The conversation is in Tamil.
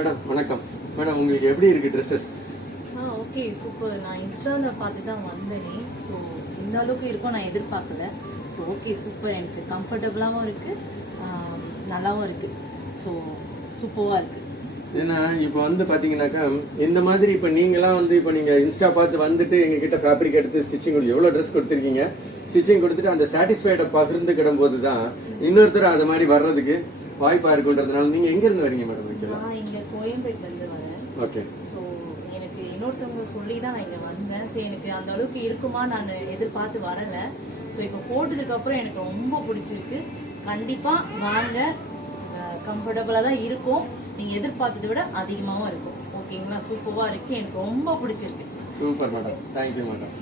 மேடம் வணக்கம். மேடம் உங்களுக்கு எப்படி இருக்குது ட்ரெஸ்ஸஸ்? Okay super. நான் இன்ஸ்டாவில் பார்த்து தான் வந்தேனே. ஸோ இந்த அளவுக்கு இருக்கும் நான் எதிர்பார்க்கல. So okay super. எனக்கு கம்ஃபர்டபுளாகவும் இருக்குது, நல்லாவும் இருக்குது. ஸோ சூப்பராக இருக்குது. ஏன்னா இப்போ வந்து பார்த்தீங்கன்னாக்கா இந்த மாதிரி இப்போ நீங்களாம் வந்து இப்போ நீங்கள் இன்ஸ்டா பார்த்து வந்துட்டு எங்ககிட்ட ஃபேப்ரிக் எடுத்து ஸ்டிச்சிங் எவ்வளோ ட்ரெஸ் கொடுத்துருக்கீங்க, ஸ்டிச்சிங் கொடுத்துட்டு அந்த சாட்டிஸ்ஃபைடை பகிர்ந்துக்கிடும் போது தான் இன்னொருத்தர் அது மாதிரி வர்றதுக்கு வாய்ப்பாக இருக்குன்றதுனால. நீங்கள் எங்கேருந்து வரீங்க மேடம்? நான் இங்கே கோயம்பேட்டிலேருந்து வரேன். ஓகே. ஸோ எனக்கு இன்னொருத்தவங்க சொல்லி தான் நான் இங்கே வந்தேன். சரி எனக்கு அந்த அளவுக்கு இருக்குமா நான் எதிர்பார்த்து வரலை. ஸோ இப்போ போட்டதுக்கப்புறம் எனக்கு ரொம்ப பிடிச்சிருக்கு. கண்டிப்பாக வாங்க, கம்ஃபர்டபுளாக தான் இருக்கும். நீங்கள் எதிர்பார்த்ததை விட அதிகமாகவும் இருக்கும். ஓகேங்களா? சூப்பராக இருக்குது, எனக்கு ரொம்ப பிடிச்சிருக்கு. Super madam, thank you madam.